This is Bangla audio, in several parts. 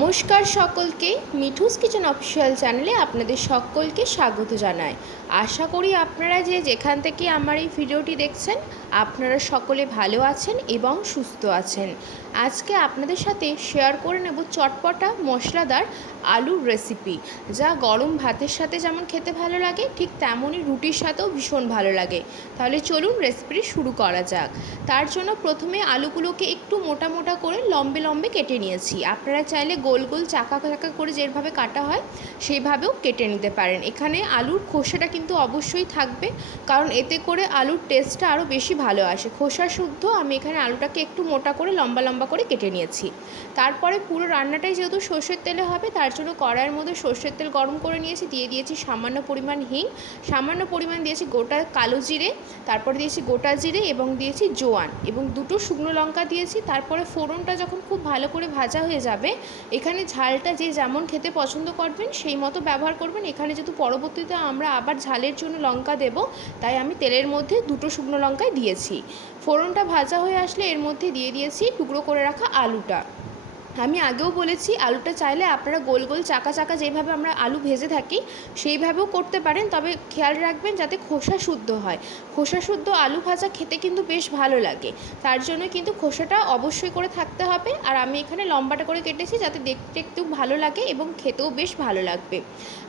নমস্কার সকলকে, মিঠুস কিচেন অফিসিয়াল চ্যানেলে আপনাদের সকলকে স্বাগত জানাই। আশা করি আপনারা যেখান থেকে আমার এই ভিডিওটি দেখছেন আপনারা সকলে ভালো আছেন এবং সুস্থ আছেন। আজকে আপনাদের সাথে শেয়ার করে নেব চটপটা মশলাদার আলুর রেসিপি, যা গরম ভাতের সাথে যেমন খেতে ভালো লাগে ঠিক তেমনই রুটির সাথেও ভীষণ ভালো লাগে। তাহলে চলুন রেসিপিটি শুরু করা যাক। তার জন্য প্রথমে আলুগুলোকে একটু মোটা মোটা করে লম্বে লম্বে কেটে নিয়েছি। আপনারা চাইলে গোল গোল চাকা চাকা করে যেভাবে কাটা হয় সেইভাবেও কেটে নিতে পারেন। এখানে আলুর খোসাটা কিন্তু অবশ্যই থাকবে, কারণ এতে করে আলুর টেস্টটা আরও বেশি ভালো আসে। খোসা শুদ্ধ আমি এখানে আলুটাকে একটু মোটা করে লম্বা লম্বা করে কেটে নিয়েছি। তারপরে পুরো রান্নাটাই যেহেতু সর্ষের তেলে হবে তার জন্য কড়াইয়ের মধ্যে সর্ষের তেল গরম করে নিয়েছি। দিয়ে দিয়েছি সামান্য পরিমাণ হিং, সামান্য পরিমাণ দিয়েছি গোটা কালো জিরে, তারপরে দিয়েছি গোটা জিরে এবং দিয়েছি জোয়ান এবং দুটো শুকনো লঙ্কা দিয়েছি। তারপরে ফোড়নটা যখন খুব ভালো করে ভাজা হয়ে যাবে, এখানে ঝালটা যে যেমন খেতে পছন্দ করবেন সেই মতো ব্যবহার করবেন। এখানে যেহেতু পরবর্তীতে আমরা আবার ঝালের জন্য লঙ্কা দেব, তাই আমি তেলের মধ্যে দুটো শুকনো লঙ্কাই দিয়েছি। ফোড়নটা ভাজা হয়ে আসলে এর মধ্যে দিয়ে দিয়েছি টুকরো করে রাখা আলুটা। আমি আগেও বলেছি আলুটা চাইলে আপনারা গোল গোল চাকা চাকা যেভাবে আমরা আলু ভেজে থাকি সেইভাবেও করতে পারেন, তবে খেয়াল রাখবেন যাতে খোসা শুদ্ধ হয়। খোসা শুদ্ধ আলু ভাজা খেতে কিন্তু বেশ ভালো লাগে, তার জন্য কিন্তু খোসাটা অবশ্যই করে থাকতে হবে। আর আমি এখানে লম্বাটা করে কেটেছি যাতে দেখতে একটু ভালো লাগে এবং খেতেও বেশ ভালো লাগবে।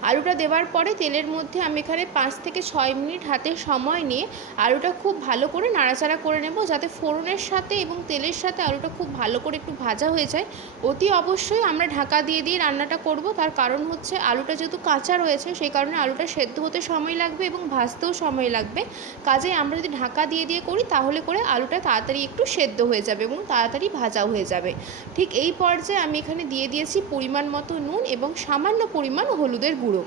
আলুটা দেওয়ার পরে তেলের মধ্যে আমি এখানে 5 থেকে 6 মিনিট হাতে সময় নিয়ে আলুটা খুব ভালো করে নাড়াচাড়া করে নেব, যাতে ফোড়নের সাথে এবং তেলের সাথে আলুটা খুব ভালো করে একটু ভাজা হয়ে যায়। অতি অবশ্যই আমরা ঢাকা দিয়ে দিয়ে রান্নাটা করব, তার কারণ হচ্ছে আলুটা যেহেতু কাঁচা রয়েছে সেই কারণে আলুটা সেদ্ধ হতে সময় লাগবে এবং ভাজতেও সময় লাগবে। কাজেই আমরা যদি ঢাকা দিয়ে দিয়ে করি তাহলে করে আলুটা তাড়াতাড়ি একটু সেদ্ধ হয়ে যাবে এবং তাড়াতাড়ি ভাজাও হয়ে যাবে। ঠিক এই পর্যায়ে আমি এখানে দিয়ে দিয়েছি পরিমাণ মতো নুন এবং সামান্য পরিমাণ হলুদের গুঁড়ো।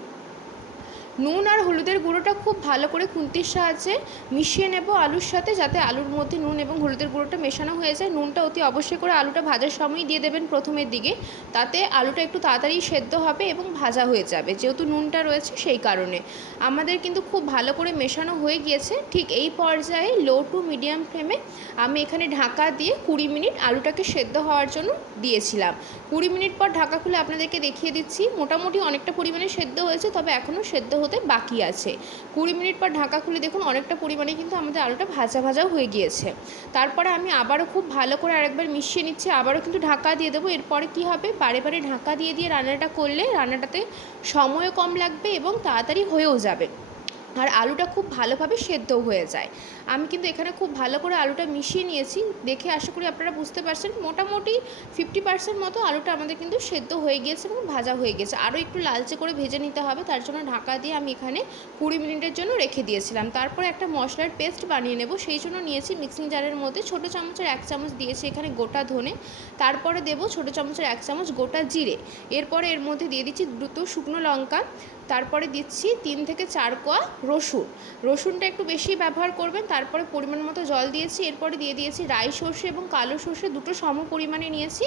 নুন আর হলুদের গুঁড়োটা খুব ভালো করে খুন্তির সাহায্যে মিশিয়ে নেব আলুর সাথে, যাতে আলুর মধ্যে নুন এবং হলুদের গুঁড়োটা মেশানো হয়ে যায়। নুনটা অতি অবশ্যই করে আলুটা ভাজার সময় দিয়ে দেবেন প্রথমের দিকে, তাতে আলুটা একটু তাড়াতাড়ি সেদ্ধ হবে এবং ভাজা হয়ে যাবে, যেহেতু নুনটা রয়েছে সেই কারণে। আমাদের কিন্তু খুব ভালো করে মেশানো হয়ে গিয়েছে। ঠিক এই পর্যায়ে লো টু মিডিয়াম ফ্লেমে আমি এখানে ঢাকা দিয়ে 20 মিনিট আলুটাকে সেদ্ধ হওয়ার জন্য দিয়েছিলাম। 20 মিনিট পর ঢাকা খুলে আপনাদেরকে দেখিয়ে দিচ্ছি। মোটামুটি অনেকটা পরিমাণে সেদ্ধ হয়েছে, তবে এখনও সেদ্ধ হতে বাকি আছে। 20 মিনিট পর ঢাকা খুলে দেখুন অনেকটা পরিমাণে কিন্তু আমাদের আলুটা ভাজা ভাজাও হয়ে গিয়েছে। তারপরে আমি আবারও খুব ভালো করে আরেকবার মিশিয়ে নিচ্ছি, আবারও কিন্তু ঢাকা দিয়ে দেবো। এরপরে কি হবে, বারে বারে ঢাকা দিয়ে দিয়ে রান্নাটা করলে রান্নাটাতে সময়ও কম লাগবে এবং তাড়াতাড়ি হয়েও যাবে, আর আলুটা খুব ভালোভাবে সেদ্ধও হয়ে যায়। আমি কিন্তু এখানে খুব ভালো করে আলুটা মিশিয়ে নিয়েছি, দেখে আশা করি আপনারা বুঝতে পারছেন মোটামুটি 50% মতো আলুটা আমাদের কিন্তু সেদ্ধ হয়ে গিয়েছে এবং ভাজা হয়ে গেছে। আরও একটু লালচে করে ভেজে নিতে হবে, তার জন্য ঢাকা দিয়ে আমি এখানে 20 মিনিটের জন্য রেখে দিয়েছিলাম। তারপরে একটা মশলার পেস্ট বানিয়ে নেব, সেই জন্য নিয়েছি মিক্সিং জারের মধ্যে ছোটো চামচের 1 চামচ দিয়েছি এখানে গোটা ধনে, তারপরে দেবো ছোটো চামচের 1 চামচ গোটা জিরে, এরপরে এর মধ্যে দিয়ে দিচ্ছি দুটো শুকনো লঙ্কা, তারপরে দিচ্ছি 3 থেকে 4 কোয়া রসুনটা একটু বেশি ব্যবহার করবেন। তারপরে পরিমাণ মতো জল দিয়েছি, এরপরে দিয়ে দিয়েছি রাই সর্ষে এবং কালো সর্ষে দুটো সম পরিমাণে নিয়েছি।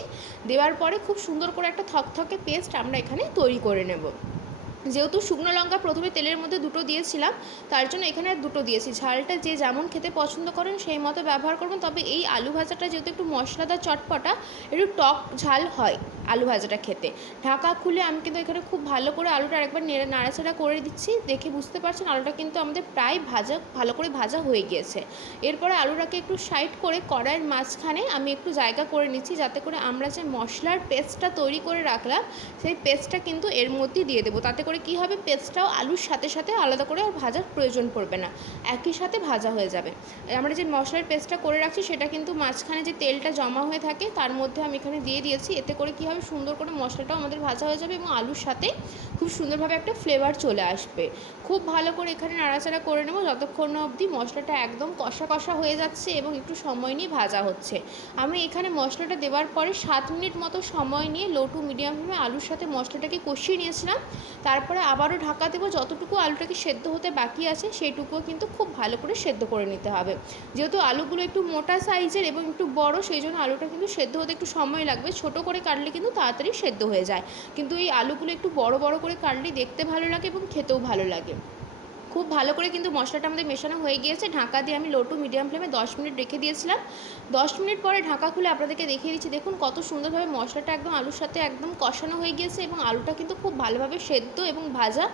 দেওয়ার পরে খুব সুন্দর করে একটা থকথকে পেস্ট আমরা এখানে তৈরি করে নেব। যেহেতু শুকনো লঙ্কা প্রথমে তেলের মধ্যে দুটো দিয়েছিলাম তার জন্য এখানে আর দুটো দিয়েছি। ঝালটা যে যেমন খেতে পছন্দ করেন সেই মতো ব্যবহার করবেন, তবে এই আলু ভাজাটা যেহেতু একটু মশলাদার চটপটা, একটু টক ঝাল হয় আলু ভাজাটা খেতে। ঢাকা খুলে আমি কিন্তু এখানে খুব ভালো করে আলুটা আরেকবার নাড়াচাড়া করে দিচ্ছি। দেখে বুঝতে পারছেন আলুটা কিন্তু আমাদের প্রায় ভালো করে ভাজা হয়ে গিয়েছে। এরপরে আলুটাকে একটু সাইড করে কড়াইয়ের মাঝখানে আমি একটু জায়গা করে নিচ্ছি, যাতে করে আমরা যে মশলার পেস্টটা তৈরি করে রাখলাম সেই পেস্টটা কিন্তু এর মধ্যে দিয়ে দেবো। তাতে করে কি হবে, পেস্টটাও আলুর সাথে সাথে আলাদা করে আর ভাজার প্রয়োজন পড়বে না, একই সাথে ভাজা হয়ে যাবে। আমরা যে মশলার পেস্টটা করে রাখছি সেটা কিন্তু মাঝখানে যে তেলটা জমা হয়ে থাকে তার মধ্যে আমি এখানে দিয়ে দিয়েছি। এতে করে কি হবে, সুন্দর করে মশলাটাও আমাদের ভাজা হয়ে যাবে এবং আলুর সাথে খুব সুন্দরভাবে একটা ফ্লেভার চলে আসবে। খুব ভালো করে এখানে নাড়াচাড়া করে নেব যতক্ষণ না অবধি মশলাটা একদম কষা কষা হয়ে যাচ্ছে এবং একটু সময় নিয়ে ভাজা হচ্ছে। আমি এখানে মশলাটা দেওয়ার পরে 7 মিনিট মতো সময় নিয়ে লো টু মিডিয়াম ফ্লেমে আলুর সাথে মশলাটাকে কষিয়ে নিয়েছিলাম। তারপরে আবারও ঢাকা দেবো, যতটুকু আলুটাকে সেদ্ধ হতে বাকি আছে সেইটুকুও কিন্তু খুব ভালো করে সেদ্ধ করে নিতে হবে। যেহেতু আলুগুলো একটু মোটা সাইজের এবং একটু বড়, সেই জন্য আলুটা কিন্তু সেদ্ধ হতে একটু সময় লাগবে। ছোট করে কাটলে কিন্তু তাড়াতাড়ি সেদ্ধ হয়ে যায়, কিন্তু এই আলুগুলো একটু বড় বড় করে কাটলেই দেখতে ভালো লাগে এবং খেতেও ভালো লাগে। খুব ভালো করে কিন্তু মশলাটা আমাদের মেশানো হয়ে গিয়েছে। ঢাকা দিয়ে আমি লো টু মিডিয়াম ফ্লেমে 10 মিনিট রেখে দিয়েছিলাম। 10 মিনিট পরে ঢাকা খুলে আপনাদেরকে দেখিয়ে দিচ্ছি। দেখুন কত সুন্দরভাবে মশলাটা একদম আলুর সাথে একদম কষানো হয়ে গিয়েছে এবং আলুটা কিন্তু খুব ভালোভাবে সেদ্ধ এবং ভাজা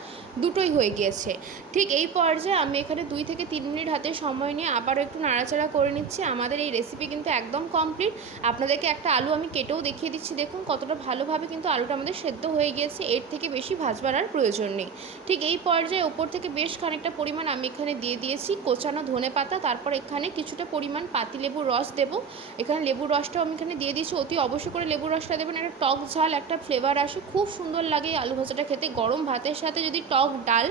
দুটোই হয়ে গিয়েছে। ঠিক এই পর্যায়ে আমি এখানে 2 থেকে 3 মিনিট হাতে সময় নিয়ে আবারও একটু নাড়াচাড়া করে নিচ্ছি। আমাদের এই রেসিপি কিন্তু একদম কমপ্লিট। আপনাদেরকে একটা আলু আমি কেটেও দেখিয়ে দিচ্ছি। দেখুন কতটা ভালোভাবে কিন্তু আলুটা আমাদের সেদ্ধ হয়ে গিয়েছে। এর থেকে বেশি ভাজবার আর প্রয়োজন নেই। ঠিক এই পর্যায়ে ওপর থেকে বেশ খানিকটা পরিমাণ আমি এখানে দিয়ে দিয়েছি কোচানো ধনেপাতা। তারপর এখানে কিছুটা পরিমাণ পাতিলেবুর রস দেবো। এখানে লেবুর রসটাও আমি এখানে দিয়ে দিয়েছি। অতি অবশ্যই করে লেবুর রসটা দেবেন, একটা টক ঝাল একটা ফ্লেভার আসে, খুব সুন্দর লাগে এই আলু ভাজাটা খেতে। গরম ভাতের সাথে যদি টক ডাল,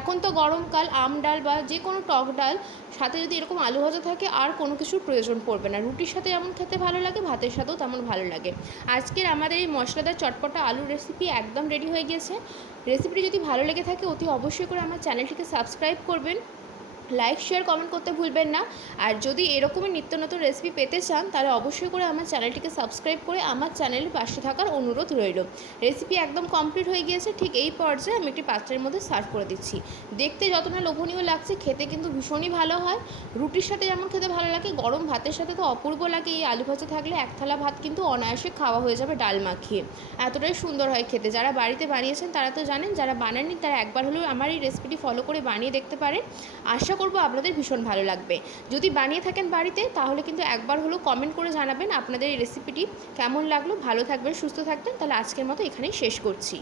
এখন তো গরমকাল, আম ডাল বা যে কোনো টক ডাল সাথে যদি এরকম আলু ভাজা থাকে আর কোনো কিছুর প্রয়োজন পড়বে না। রুটির সাথে যেমন খেতে ভালো লাগে, ভাতের সাথেও তেমন ভালো লাগে। আজকের আমাদের এই মশলাদার চটপটা আলুর রেসিপি একদম রেডি হয়ে গিয়েছে। রেসিপিটি যদি ভালো লেগে থাকে অতি অবশ্যই করে আমার চ্যানেলটিকে সাবস্ক্রাইব করবেন, লাইক শেয়ার কমেন্ট করতে ভুলবেন না। আর যদি এরকমই নিত্য নতুন রেসিপি পেতে চান তাহলে অবশ্যই করে আমার চ্যানেলটিকে সাবস্ক্রাইব করে আমার চ্যানেলের পাশে থাকার অনুরোধ রইল। রেসিপি একদম কমপ্লিট হয়ে গিয়েছে। ঠিক এই পর্যায়ে আমি একটি পাত্রের মধ্যে সার্ভ করে দিচ্ছি। দেখতে যতটা লোভনীয় লাগছে, খেতে কিন্তু ভীষণই ভালো হয়। রুটির সাথে যেমন খেতে ভালো লাগে, গরম ভাতের সাথে তো অপূর্ব লাগে। এই আলু ভাজা থাকলে এক থালা ভাত কিন্তু অনায়াসে খাওয়া হয়ে যাবে ডাল মাখিয়ে। এতটাই সুন্দর হয় খেতে। যারা বাড়িতে বানিয়েছেন তারা তো জানেন, যারা বানাননি তারা একবার হলেও আমার এই রেসিপিটি ফলো করে বানিয়ে দেখতে পারেন। আশা করব আপনাদের ভীষণ ভালো লাগবে। যদি বানিয়ে থাকেন বাড়িতে তাহলে কিন্তু একবার হলেও কমেন্ট করে জানাবেন আপনাদের এই রেসিপিটি কেমন লাগলো। ভালো থাকবেন, সুস্থ থাকবেন। তাহলে আজকের মতো এখানেই শেষ করছি।